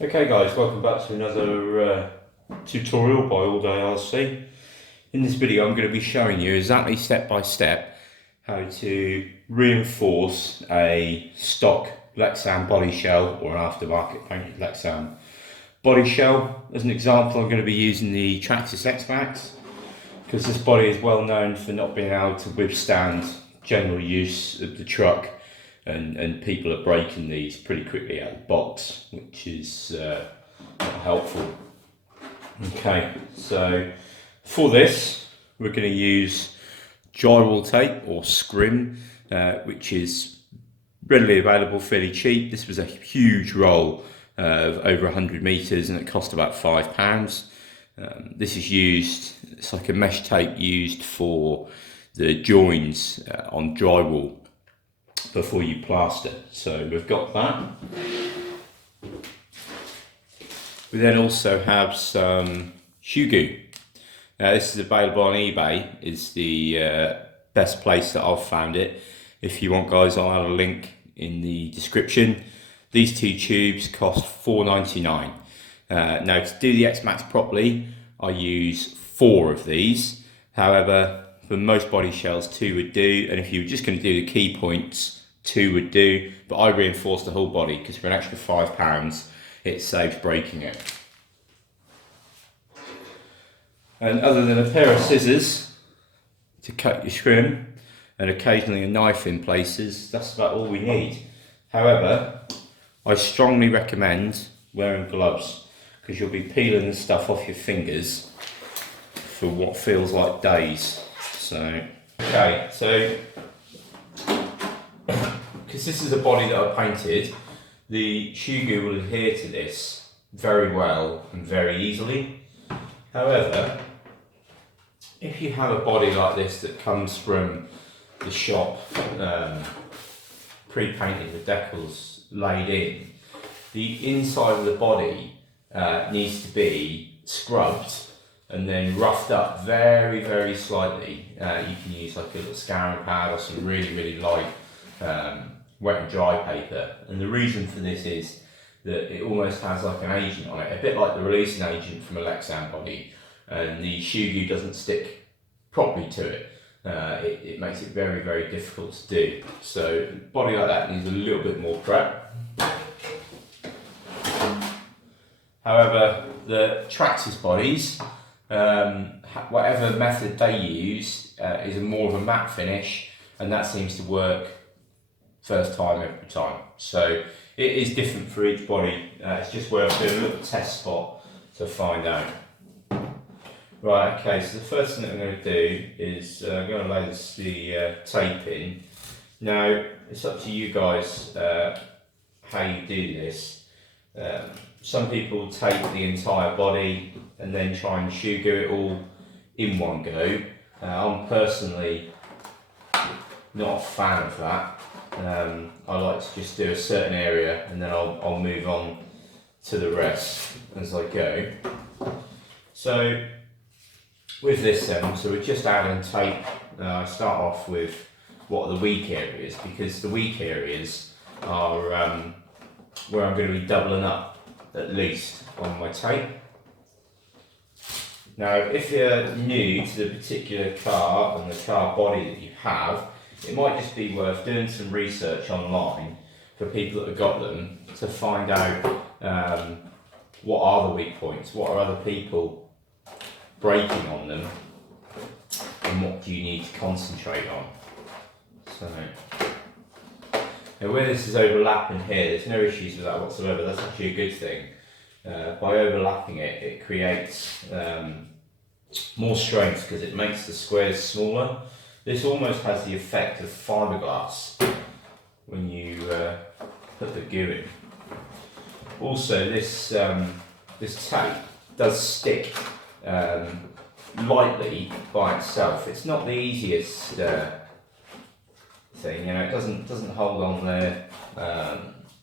Okay guys, welcome back to another tutorial by All Day RC. In this video I'm going to be showing you exactly step by step how to reinforce a stock Lexan body shell or an aftermarket painted Lexan body shell. As an example, I'm going to be using the Traxxas X-maxx because this body is well known for not being able to withstand general use of the truck. And people are breaking these pretty quickly out of the box, which is not helpful. Okay, so for this we're going to use drywall tape or scrim, which is readily available, fairly cheap. This was a huge roll of over 100 meters and it cost about £5. This is used, it's like a mesh tape used for the joins on drywall before you plaster. So we've got that. We then also have some shoe goo. This is available on eBay, is the best place that I've found it. If you want, guys, I'll add a link in the description. These two tubes cost £4.99. Now to do the X-maxx properly, I use 4 of these. However, for most body shells 2 would do, and if you were just going to do the key points, 2 would do, but I reinforce the whole body because for an extra £5 it saves breaking it. And other than a pair of scissors to cut your scrim and occasionally a knife in places, that's about all we need. However, I strongly recommend wearing gloves because you'll be peeling the stuff off your fingers for what feels like days. So, okay, so because this is a body that I painted, the shoe goo will adhere to this very well and very easily. However, if you have a body like this that comes from the shop, pre-painted with decals laid in, the inside of the body needs to be scrubbed and then roughed up very, very slightly. You can use like a little scouring pad or some really, really light wet and dry paper. And the reason for this is that it almost has like an agent on it, a bit like the releasing agent from a Lexan body, and the shoe goo doesn't stick properly to it. It makes it very, very difficult to do. So a body like that needs a little bit more prep. However, the Traxxas bodies, whatever method they use is more of a matte finish, and that seems to work first time every time. So it is different for each body. It's just worth doing a little test spot to find out. Right, okay, so the first thing that I'm going to do is I'm going to lay the tape in. Now, it's up to you guys how you do this. Some people tape the entire body and then try and shoe goo it all in one go. I'm personally not a fan of that. I like to just do a certain area and then I'll move on to the rest as I go. So with this then, so we're just adding tape. I start off with what are the weak areas, because the weak areas are where I'm going to be doubling up at least on my tape. Now if you're new to the particular car and the car body that you have, it might just be worth doing some research online for people that have got them to find out what are the weak points, what are other people breaking on them, and what do you need to concentrate on. So now where this is overlapping here, there's no issues with that whatsoever. That's actually a good thing. By overlapping it, it creates more strength because it makes the squares smaller. This almost has the effect of fiberglass when you put the goo in. Also, this tape does stick lightly by itself. It's not the easiest thing, you know. It doesn't hold on there.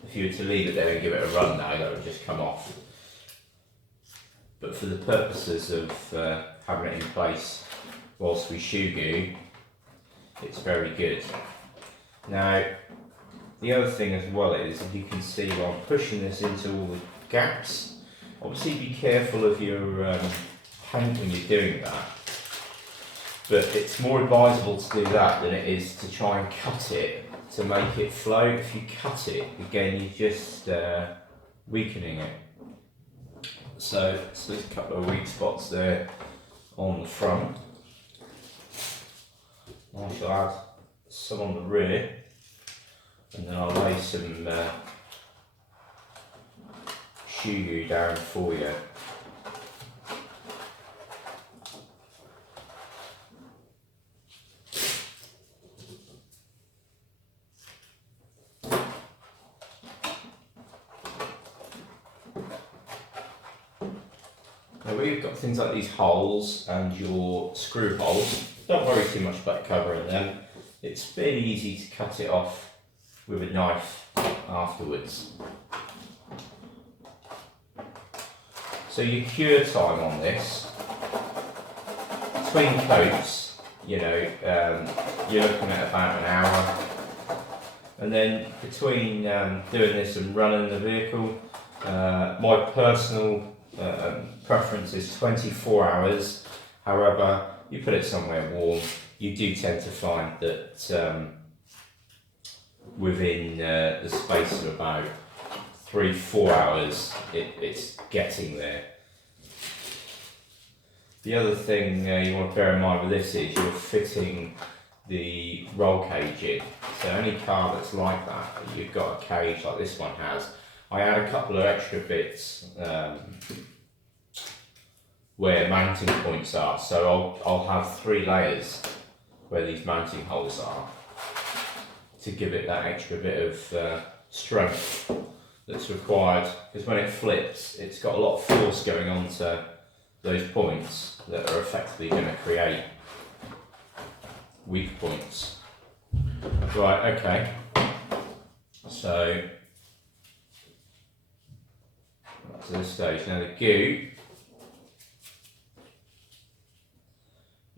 If you were to leave it there and give it a run now, that would just come off. But for the purposes of having it in place whilst we shoe goo, it's very good. Now, The other thing as well is, if you can see, while I'm pushing this into all the gaps, obviously be careful of your paint when you're doing that, but it's more advisable to do that than it is to try and cut it to make it flow. If you cut it, again, you're just weakening it. So there's a couple of weak spots there on the front. I shall add some on the rear, and then I'll lay some shoe glue down for you. Now we've got things like these holes and your screw holes. Don't worry too much about covering them. It's fairly easy to cut it off with a knife afterwards. So your cure time on this, between coats, you know, you're looking at about an hour. And then between doing this and running the vehicle, my personal preference is 24 hours. However, you put it somewhere warm, you do tend to find that within the space of about 3-4 hours, it's getting there. The other thing you want to bear in mind with this is you're fitting the roll cage in. So any car that's like that, you've got a cage like this one has. I add a couple of extra bits where mounting points are. So I'll have 3 layers where these mounting holes are to give it that extra bit of strength that's required, because when it flips, it's got a lot of force going on to those points that are effectively going to create weak points. Right, okay. So that's this stage. Now the goo,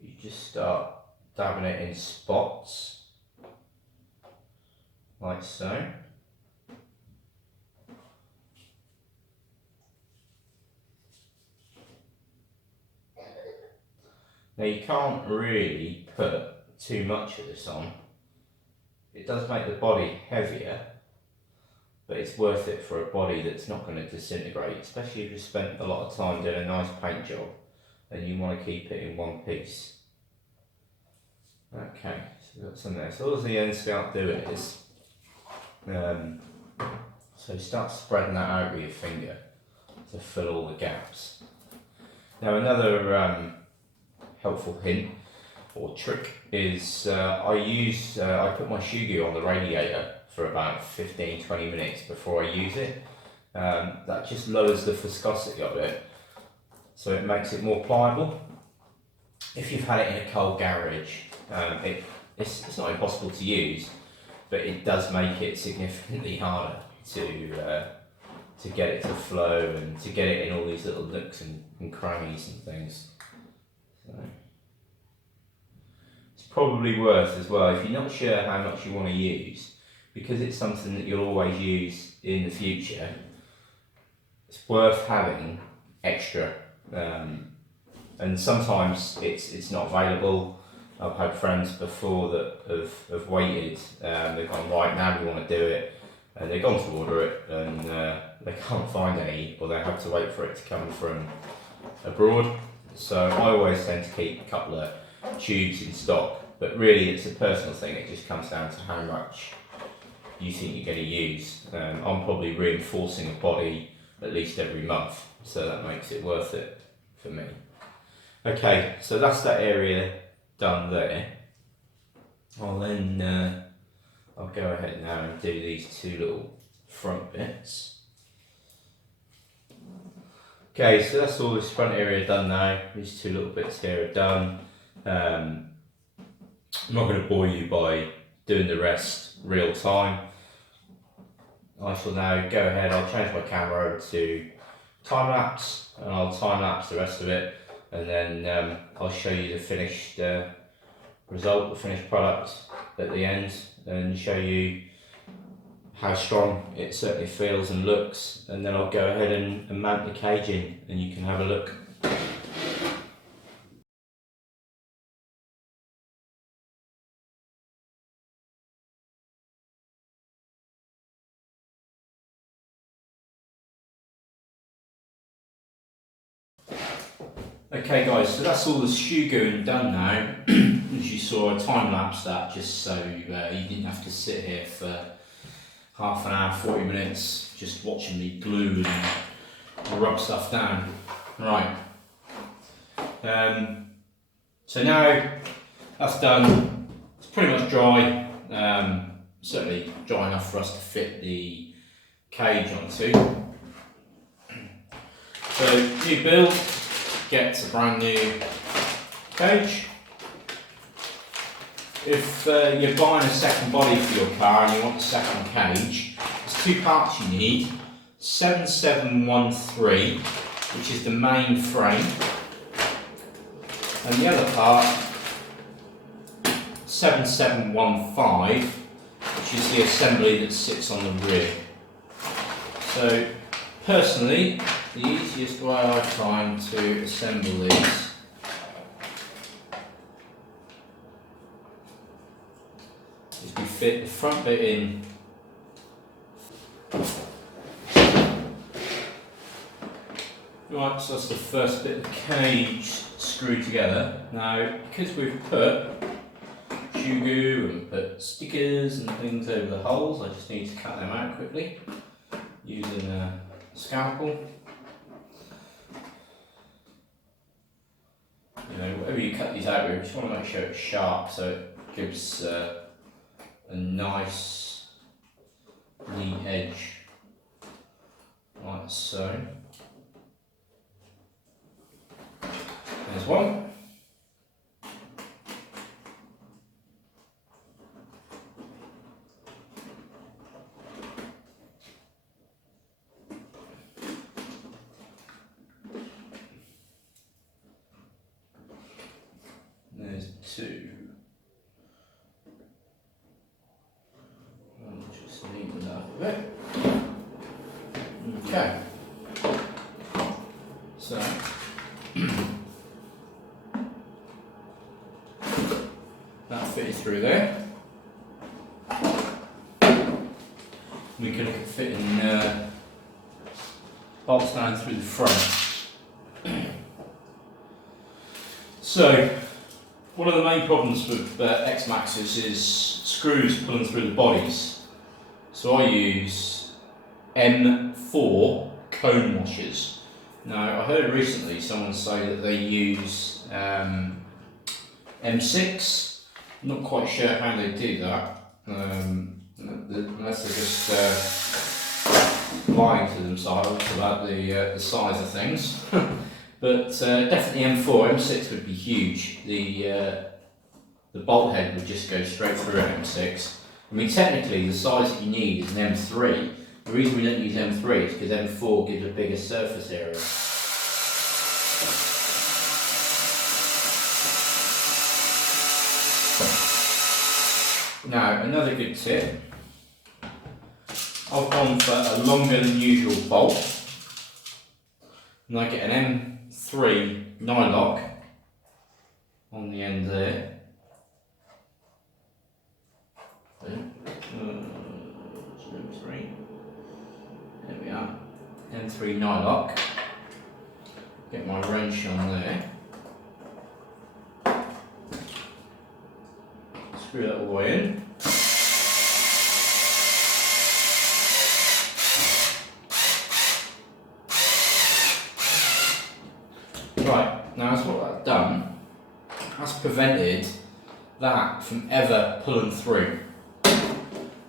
you just start dabbing it in spots, like so. Now you can't really put too much of this on. It does make the body heavier, but it's worth it for a body that's not going to disintegrate, especially if you've spent a lot of time doing a nice paint job and you want to keep it in one piece. Okay, so we've got some there. So all the ends start doing is, so start spreading that out with your finger to fill all the gaps. Now another helpful hint or trick is I put my shoe glue on the radiator for about 15-20 minutes before I use it. That just lowers the viscosity of it, so it makes it more pliable. If you've had it in a cold garage, it's not impossible to use, but it does make it significantly harder to get it to flow and to get it in all these little nooks and crannies and things. So it's probably worth as well, if you're not sure how much you want to use, because it's something that you'll always use in the future, it's worth having extra. And sometimes it's not available. I've had friends before that have waited, they've gone, right, now we want to do it, and they've gone to order it and they can't find any, or they have to wait for it to come from abroad. So I always tend to keep a couple of tubes in stock, but really it's a personal thing. It just comes down to how much you think you're going to use. I'm probably reinforcing a body at least every month, so that makes it worth it for me. Okay, so that's that area done there. I'll then I'll go ahead now and do these 2 little front bits. Okay, so that's all this front area done now. These 2 little bits here are done. I'm not going to bore you by doing the rest real time. I shall now go ahead, I'll change my camera over to time lapse, and I'll time lapse the rest of it, and then I'll show you the finished result, the finished product at the end, and show you how strong it certainly feels and looks, and then I'll go ahead and mount the cage in, and you can have a look. Okay guys, so that's all the shoe going done now. As you saw, I time lapsed that just so you didn't have to sit here for half an hour, 40 minutes just watching me glue and rub stuff down. Right. So now that's done, it's pretty much dry, certainly dry enough for us to fit the cage onto. So new build gets a brand new cage. If you're buying a second body for your car and you want a second cage, there's two parts you need. 7713, which is the main frame, and the other part, 7715, which is the assembly that sits on the rear. So personally, the easiest way I find to assemble these is we fit the front bit in right, so that's the first bit of the cage screwed together. Now, because we've put shoe glue and put stickers and things over the holes, I just need to cut them out quickly using a scalpel. You know, whatever you cut these out with, you just want to make sure it's sharp so it gives a nice neat edge, like so. There's one. There's two. I'll just neaten that up a bit. Okay. So that fitted through there. We can look at fitting bolts down through the front. So one of the main problems with X-maxxes is screws pulling through the bodies. So I use M4 cone washers. Now I heard recently someone say that they use M6. I'm not quite sure how they do that, unless they're just lying to themselves about the size of things. But definitely M4, M6 would be huge. The bolt head would just go straight through an M6. I mean, technically the size that you need is an M3. The reason we don't use M3 is because M4 gives a bigger surface area. Now, another good tip, I've gone for a longer than usual bolt, and I get an M3 nylock on the end there. M3. There we are. M3 nylock. Get my wrench on there. Screw that all the way in. Right, now that's what I've done. That's prevented that from ever pulling through.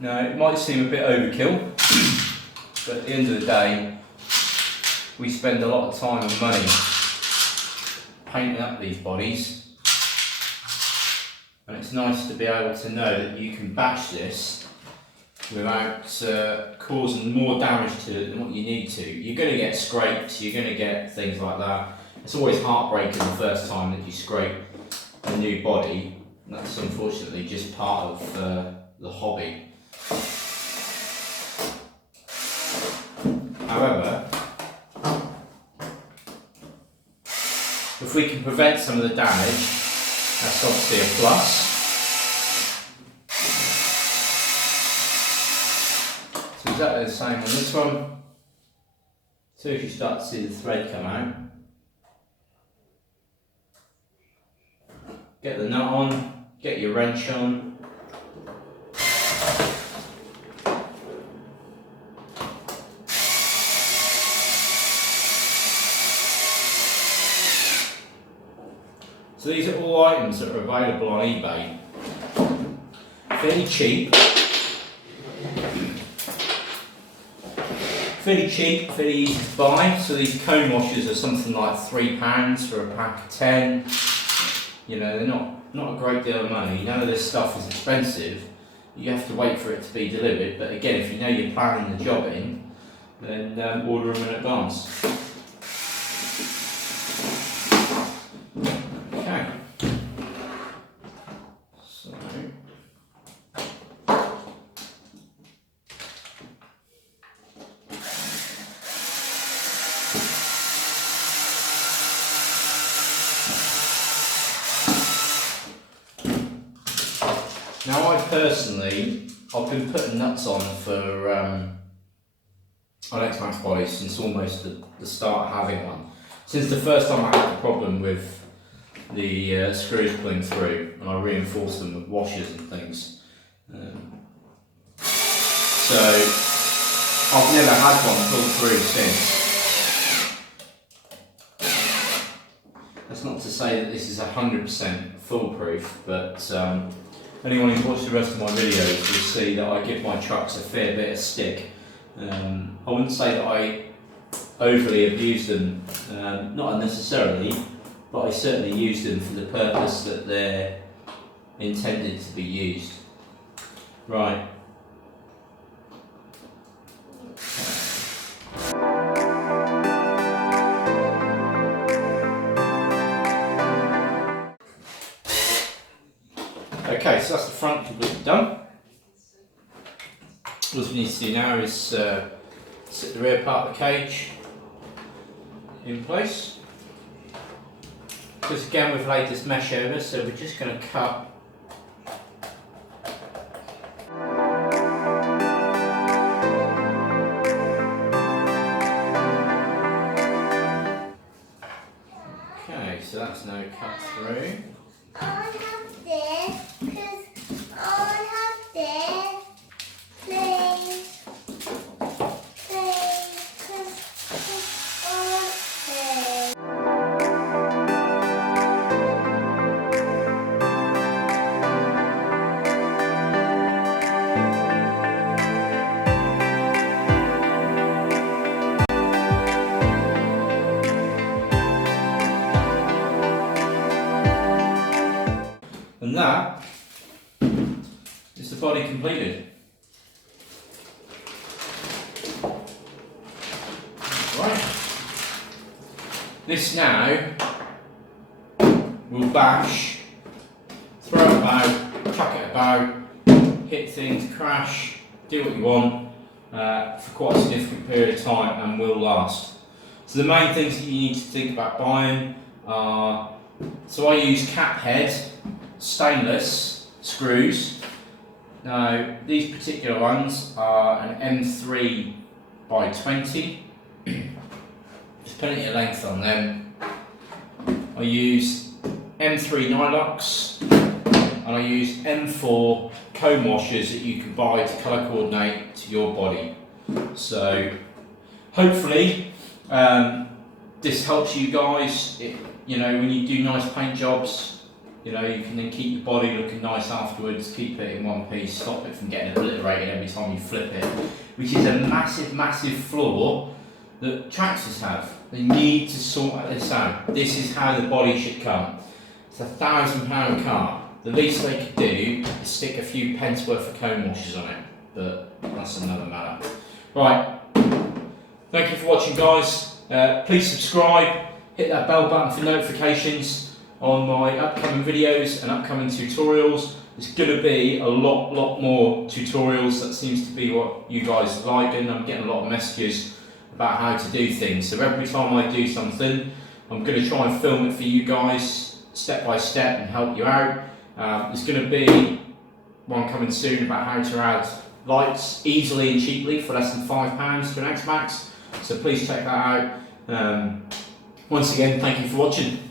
Now it might seem a bit overkill, but at the end of the day, we spend a lot of time and money painting up these bodies. And it's nice to be able to know that you can bash this without causing more damage to it than what you need to. You're going to get scrapes, you're going to get things like that. It's always heartbreaking the first time that you scrape a new body. And that's unfortunately just part of the hobby. if we can prevent some of the damage, that's obviously a plus. So exactly the same on this one. As soon as you start to see the thread come out, get the nut on, get your wrench on. So these are all items that are available on eBay. Fairly cheap, fairly easy to buy. So these cone washers are something like £3 for a pack of 10. You know, they're not a great deal of money. None of this stuff is expensive. You have to wait for it to be delivered. But again, if you know you're planning the job in, then order them in advance. Okay. So. Now I've been putting nuts on for on X-maxx bodies since almost the start of having one. Since the first time I had the problem with the screws pulling through, and I reinforced them with washers and things. So I've never had one pull through since. That's not to say that this is 100% foolproof, but anyone who's watched the rest of my videos will see that I give my trucks a fair bit of stick. I wouldn't say that I overly abuse them, not unnecessarily, but I certainly use them for the purpose that they're intended to be used. Right. Okay, so that's the front completely done. What we need to do now is set the rear part of the cage in place. Because again we've laid this mesh over, so we're just going to cut okay, so that's now cut through. And that is the body completed. Right. This now will bash, throw it about, chuck it about, hit things, crash, do what you want for quite a significant period of time and will last. So the main things that you need to think about buying are, so I use cat head stainless screws. Now these particular ones are an M3 by 20. There's plenty of length on them. I use M3 Nylox and I use M4 comb washers that you can buy to colour coordinate to your body. So hopefully this helps you guys. You know, when you do nice paint jobs, you know, you can then keep your body looking nice afterwards, keep it in one piece, stop it from getting obliterated every time you flip it, which is a massive flaw that Traxxas have. They need to sort this out. This is how the body should come. It's £1,000 car. The least they could do is stick a few pence worth of comb washers on it, but that's another matter. Right, thank you for watching, guys. Please subscribe, hit that bell button for notifications on my upcoming videos and upcoming tutorials. There's going to be a lot more tutorials. That seems to be what you guys like, and I'm getting a lot of messages about how to do things. So every time I do something, I'm going to try and film it for you guys step by step and help you out. There's going to be one coming soon about how to add lights easily and cheaply for less than £5 to an X-maxx, so please check that out. Once again, thank you for watching.